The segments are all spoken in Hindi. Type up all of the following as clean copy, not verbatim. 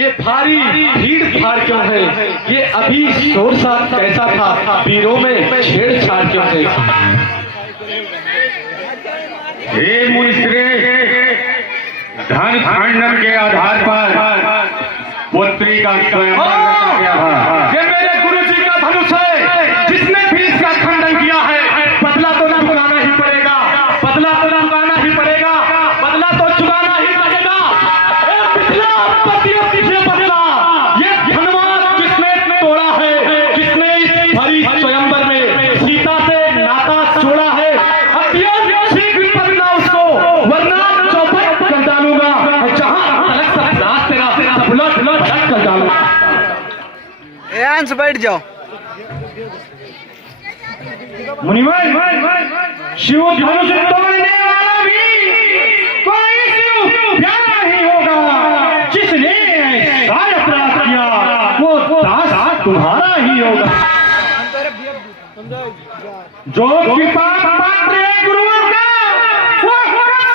ये भारी भीड़ भाड़ क्यों है? ये अभी शोर सा कैसा था? वीरों में छेड़छाड़ क्यों है? हे मुनिश्रेष्ठ, धन खंडन के आधार पर पुत्री का स्वयंवर किया है। ये मेरे गुरु जी का धनुष है, जिसने भी इसका खंडन किया है। बदला तो ना चुकाना ही पड़ेगा, बदला तो ना चुकाना ही पड़ेगा, बदला तो चुकाना ही पड़ेगा। बदला ये धनवान किसने तोड़ा है? किसने इस भरी स्वयंवर में सीता से नाता जोड़ा है? शीघ्र बदला उसको, वरना चौपट कर डालूंगा। जहां तलक सब रात तेरा सब उलट कर डालूंगा। अंश बैठ जाओ। मुनिवर, शिव धनुष तोड़ने वाला भी कोई शिव प्यारा ही होगा। जिसने ऐसा अपराध किया वो दास तुम्हारा ही होगा। जो कृपा पात्र है गुरुओं का, वो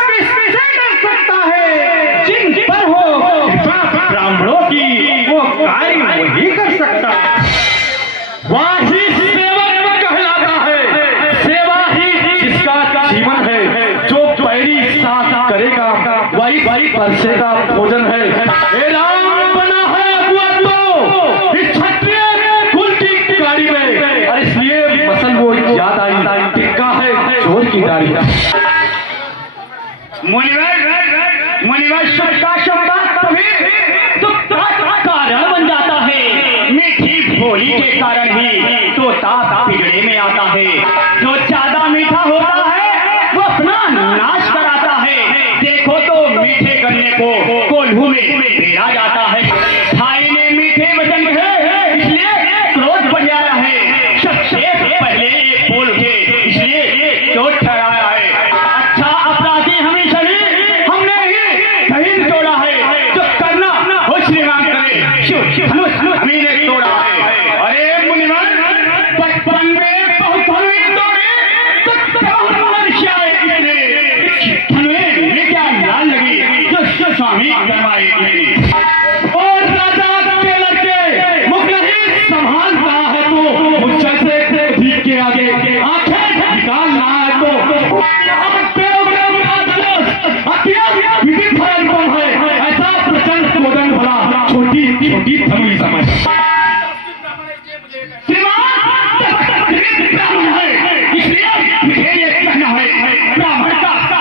किससे डर सकता है? जिन पर हो कृपा ब्राह्मणों की, वो कार्य वही कर सकता है। वही सेवक कहलाता है। सेवा ही जिसका जीवन है। जो पैरी साथ करेगा वही परसे का भोजन है। हे राम बना है अगुआ तो इस क्षत्रिय कुल की गाड़ी में, और इसलिए मसल वो याद आई टिक्का है चोर की गाड़ी का। मुनिवर शब्द तभी तो कारण बन जाता है। मीठी भोली के कारण ही तो ताप बिगड़े में आता है। जो ज्यादा मीठा होता है वो अपना नाश कराता है। देखो तो मीठे गन्ने को कोल्हू में फेरा जाता है। भाई ने मीठे वचन कहे, इसलिए क्रोध बढ़ आया है। सबसे पहले ये बोल के इसलिए चोट ठहराया है। अच्छा अपराधी हमेशा ही हमने ही सही तोड़ा है। जो करना हो श्रीमान करे, हमें ने तोड़ा है। अरे मुनिवर, बचपन में बहुत तोड़े क्या लाल लगी जो स्वामी करवाए। और राजा के लड़के मुख नहीं संभालता है तो मुझसे से ठीक के आगे आंखें निकालना है तो ऐसा प्रचंड भोजन भला छोटी छोटी थमी समझ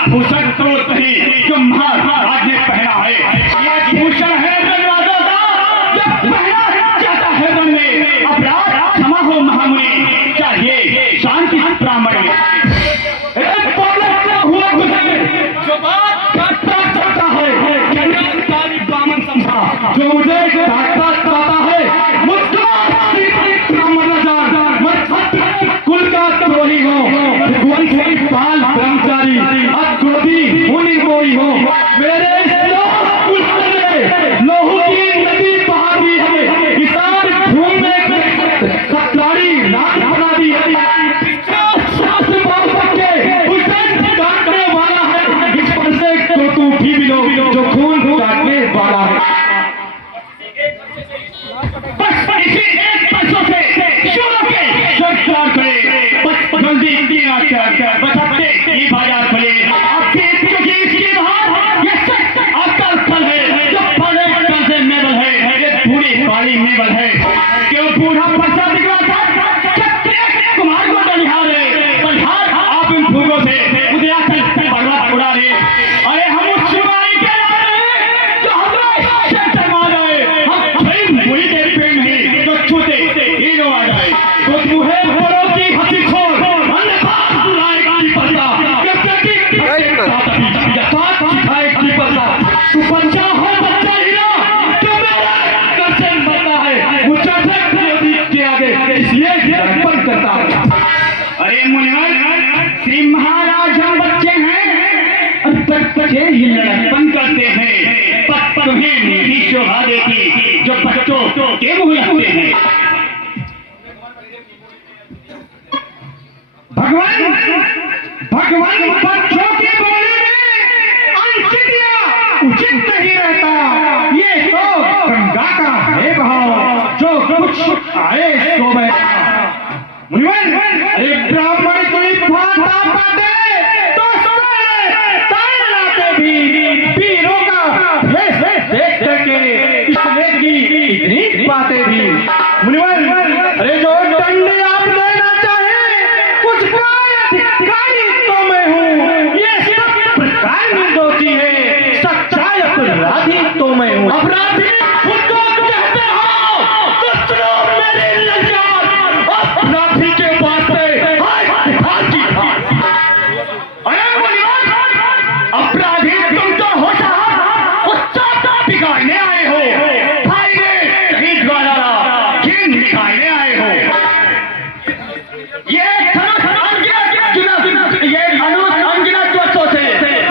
भूषण स्रोत नहीं जो महाराज ने पहना है। ये भूषण है रंगराजों का, जो पहना जाता है रंग में। अपराध क्षमा हो महामुनि, चाहिए शांति ब्राह्मण में। हुआ जो बात करता है कन्याकारी ब्राह्मण समझा, जो मुझे बताता है मुझको ब्राह्मण कुल का द्रोही हो, पाल ब्रह्मचारी अक्रोधी मुनिर्मोही हो। मेरे लोहू की नदी बहा दी है। किसान भूमि में सत्तारी रात बना दी है। काटने वाला है इस पर से तो तू भी मिलो जो खून काटने वाला है। बस इसी एक पैसों से शुरू के जल्दी बचाते ही बाजार खुले। इसकी बाहर ये अक्कल फल है जो बड़े कल से मेबल है। ये बूढ़ी बाड़ी मेबल है। क्यों बूढ़ा पर्चा दिखला था कुमार को बलिहार आप इन फूलों से उदयाचल बर्बाद उड़ा रहे। अरे हम उस शिवाई के जो हमें शर्मा जाए, हम बुरी देवी पे नहीं जो छूते हीरो आ जाए। तो मुहे बड़ों की हंसी खोल तू बच्चा हो, बच्चा हीरा जो मेरा घर से मरता है वो चढ़े के आगे इसलिए दर्पण करता है। अरे मुनिवर, श्री महाराज हम बच्चे हैं और बच्चे ही लड़कपन करते हैं। तुम्हें नहीं शोभा देती जो बच्चों के मुंह लगते हैं। भगवान बच्चों की बोली में उचित नहीं रहता। ये तो गंगा का है भाव, जो कुछ आए सो मैं। मुनिवन, अरे ब्राह्मण कोई भाता पाते तो सुने, तार लाते भी वीरों का भेष देख करके इसने की इतनी बातें भी। मुनिवन, अरे जो दंड आप देना चाहे कुछ अधिकारी तो मैं हूँ, ये सब प्रकार निर्दोषी है, सच्चाई अपराधी तो मैं हूँ। अपराधी खुद को कहते हो तो सुनो मेरे ललकार, अपराधी के पास पे हाथ की हाथ। अरे मुनिवन, अपराधी तुम तो हो साहब, उसका बिगाड़ने आए हो, फायदे नहीं द्वारा किन निकालने आए हो। ये अनगिनत वर्षों से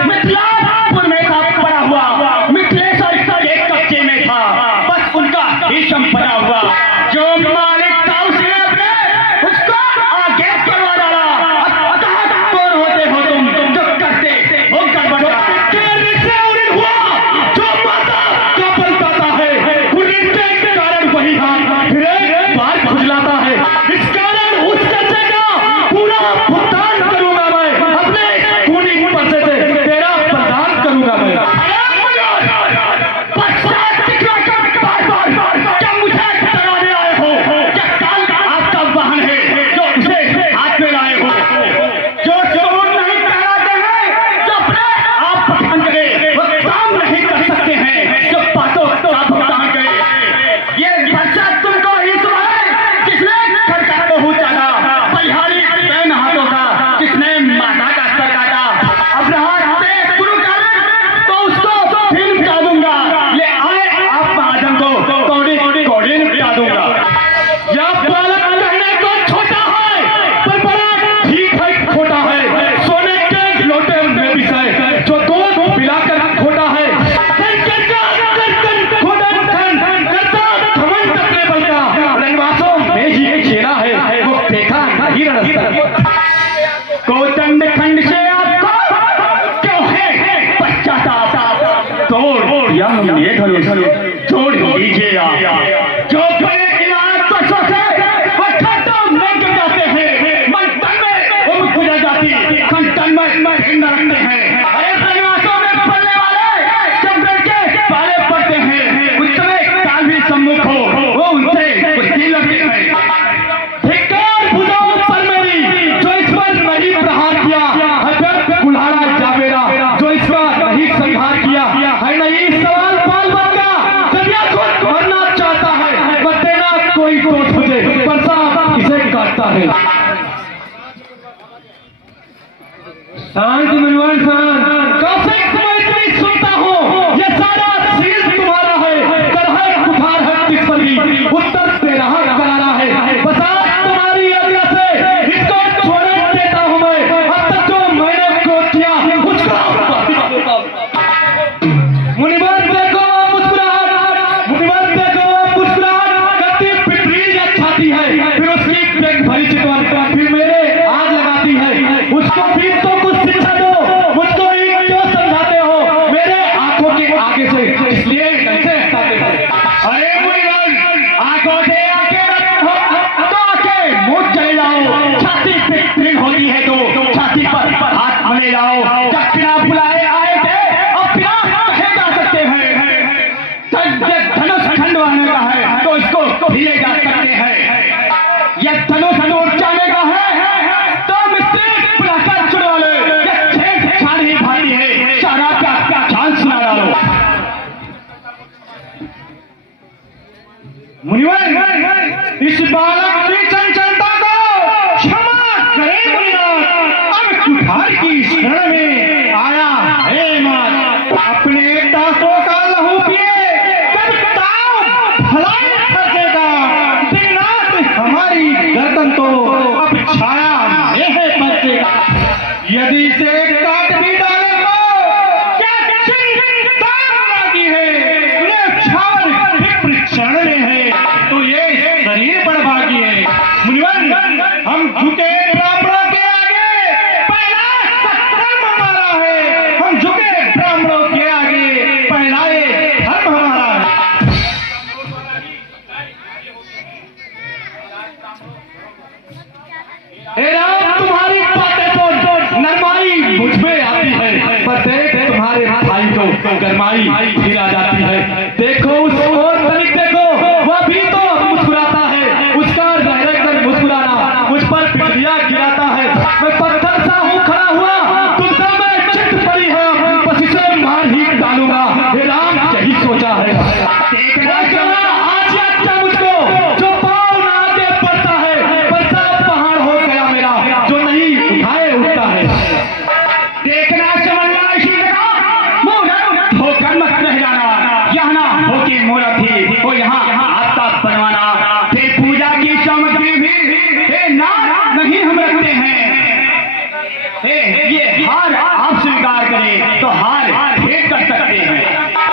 मिथिलापुर में था पड़ा हुआ, मिथिलेश्वर एक कब्जे में था, बस उनका भीषम पड़ा हुआ। जो मालिक था उसने अपने उसको आगे करवा डाला। कौन होते हो तुम जो करते हो गड़बड़? जो माता का बल पाता है, कुरीति के कारण वही हाथ फिर एक बार खुजलाता है। इस कारण उस कर्जे का पूरा भुगतान करूंगा मैं, अपने खूनी पैसे से तेरा प्रदान करूंगा मैं। क्या मुझे डराने आए हो? क्या काल आपका वाहन है जो उसे हाथ में लाए हो? जो चोर नहीं कराते हैं, जो अपने आप भुगतान करे, वो काम नहीं कर सकते हैं जो बातों का भुगतान करे। ये बच्चा तुमको ही सुना है जिसने घर का बहू चाला, बलिहारी पैन हाथों का जिसने माता का सर काटा। अब रहा से गुरु कारण तो उसको फिर निपटा दूंगा। ले आए आप महाजन को कौड़ी कौड़ी निपटा दूंगा। या बालक कहने को छोटा है, पर बड़ा ठीक है खोटा है। सोने के लोटे में विषय जो दूध पिलाकर खोटा है। घमंड अपने बल का रंगवासों में ही एक खेला है, वो देखा नहीं रस्ता। कोदंड खंड से आपको क्यों है पश्चाताप? तोड़ या ये छोड़ दीजिए आप। जो बड़े इलाज वर्षों से वो खड्डों में गिर जाते हैं, मन तन में उम्र गुजर जाती, खन तन में जिंदा रखते हैं। अरे प्रयासों में पड़ने वाले जब लड़के पाले पड़ते हैं, उस समय काल भी सम्मुख हो, वो उनसे कुश्ती लड़ते हैं। धिक्कार भुजाओं पर मेरी, जो इस पर नहीं प्रहार किया, हजरत कुल्हाड़ा जा मेरा, जो इस पर नहीं संहार किया, है नहीं सवाल बाल बाल का। जब यह खुद मरना चाहता है, मत देना कोई दोष मुझे, बरसा इसे काटता है। शांत मुनिवन शांत, काफी समय इतनी सुनता हूँ, ये सारा सील तुम्हारा है, करहर कुठार है किस पर भी, उत्तर तेरा करारा है। बसा तुम्हारी आज्ञा से इसको छोड़े देता हूँ मैं, अब तक जो मैंने को किया उसका मुनिवन देखो मुस्कुराहट, मुनिवन देखो मुस्कुराहट, कति पिपरी या छाती है, फिर उसकी पेट भरी चितवन, फिर मेरे आग लगाती है। उसको फिर तो कुछ शिक्षा दो, मुझको ही क्यों समझाते हो मेरे आंखों के आगे से, इसलिए कैसे हटाते हो? अरे मुनिवन, आंखों से आके हो तो आके मुंह चले जाओ। छाती पिट होती है तो छाती पर हाथ मले जाओ। जब बिना बुलाए आए थे और बिना कहे जा सकते हैं। धनुष खंडवाने का है तो इसको भिले जा सकते हैं। यह धनुष उड़ जाने का है तो मिस्त्री बुलाकर छुड़वा लो। यह छेड़ ही भारी है, सारा क्या चांस सुना डालो। मुनिवन, इस बालक की चंचलता को क्षमा करें मुनिनाथ, अब कुठार की शरण में आया है मात। अपने दासों का लहू पिए कब ताव भलाई सकेगा, दिनरात हमारी गर्दन तो अब छाया में है बचेगा। यदि से काट भी डाले तो क्या चिंता लगी है, न्यौछावर विप्र चरण में है, तो ये शरीर बड़भागी है। मुनिवन, हम झुके ब्राह्मणों के आगे, पहला सत्कर्म हमारा है। हम झुके ब्राह्मणों के आगे, पहला ये धर्म हमारा है। देखना आज अच्छा मुझको जो पाँव ना आगे पड़ता है, बरसा पहाड़ हो गया मेरा जो नहीं उठाए उठता है। देखना समझना इसी तरह मूरत होकर मत रह जाना, यहाँ ना हो की मूरत ही हो यहाँ आपका बनवाना। फिर पूजा की सामग्री भी ना नहीं हम रखते हैं। ये हार आप स्वीकार करें तो हार भेंट कर सकते हैं।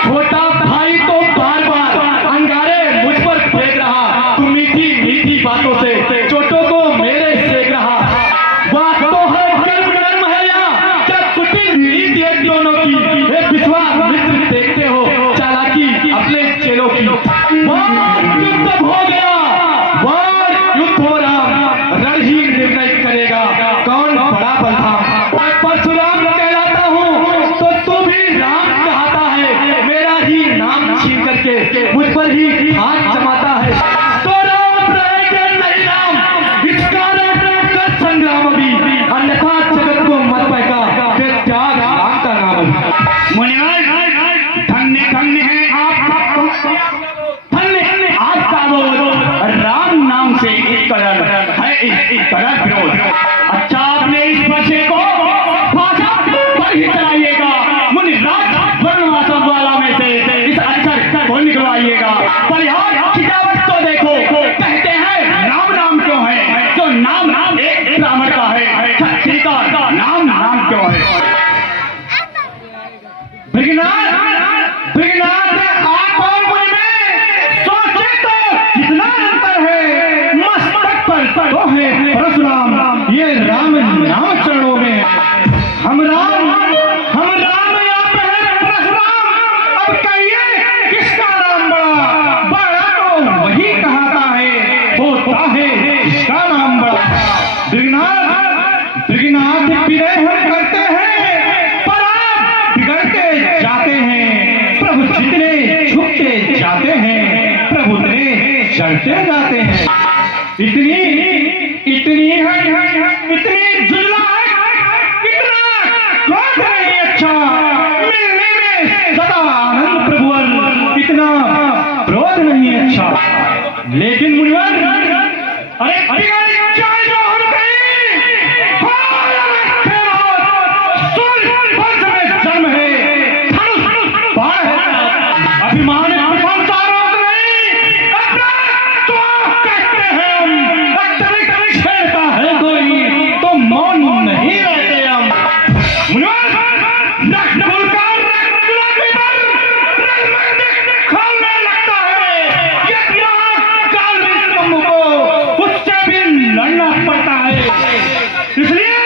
छोटा भाई तो बार बार अंगारे मुझ पर फेंक रहा, तू मीठी मीठी बातों से चोटों को मेरे सेक रहा। बात तो है गर्म गर्म है यहाँ, क्या कुटिल नीति है दोनों की। हे विश्वास मित्र देखते हो चालाकी अपने चेलों की। वार युद्ध हो गया, वार युद्ध हो रहा, रण ही निर्णय करेगा कौन बड़ा बलधाम। परशुराम कहलाता हूँ तो तू भी राम कहता है, मेरा ही नाम छीन करके मुझ पर ही हाथ जमाता है। तो राम रहेंगे नहीं राम, इस कारण कर संग्राम अभी, अन्यथा जगत को मत पैका फिर त्याग राम का नाम। मुनिवर धन्य धन्य है धन्य आपका बोध, राम नाम से इस कदर है इस कदर विरोध। अच्छा आपने इस बच्चे को भाषा पर ही चलाइएगा, मुनिराज वर्णवासम वाला में से इस अक्षर को निकलवाइएगा। पर यहाँ खिजावट तो देखो, कहते हैं नाम नाम क्यों है, जो नाम एक ब्राह्मण का है, क्षत्रिय का नाम क्यों है। आप और मुझ में सोचे तो कितना अंतर है। मस्तक पर तो है परशुराम, ये राम नाम चरणों में हम राम यहाँ पे है परशुराम। अब कहिए किसका नाम बड़ा, बड़ा तो वही कहता है, होता है इसका नाम बड़ा। बिगनाथ विनय हम करते हैं पर आप बिगड़ते जाते हैं। प्रभु जितने झुकते जाते हैं, प्रभु उतने चढ़ते जाते हैं। इतनी जुजला है, इतना क्रोध नहीं अच्छा, मिलने में सदा आनंद प्रभुवर, इतना क्रोध नहीं अच्छा। लेकिन मुनिवर अरे चाहे जो हम जन्म है, अभिमान संसारों नहीं, तो कहते हैं हम छेड़ता है कोई तो मौन नहीं रहते हम। खोलने लगता है, उससे भी लड़ना पड़ता है। इसलिए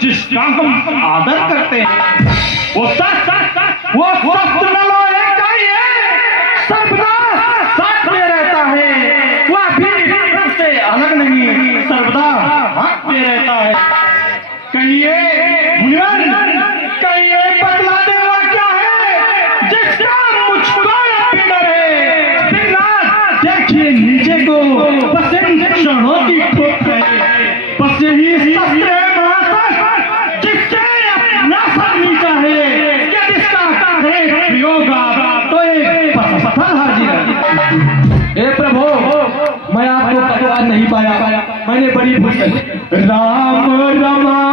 जिसका हम आदर करते हैं वो शस्त्र लोहे का ही है, सर्वदा साथ में रहता है। वह भी से अलग नहीं, सर्वदा हाथ में रहता है। कहिए बतला दे वो क्या है जिसका मुझको डर है। देखिए नीचे को बस इन क्षणों की ठोक है, बस यही शस्त्र है जिससे अपना सर नीचा है, क्या जिसका तो एक पत्थर हाजिर है। प्रभु मैं आपको पकड़ा नहीं पाया, मैंने बड़ी भूल। राम रमा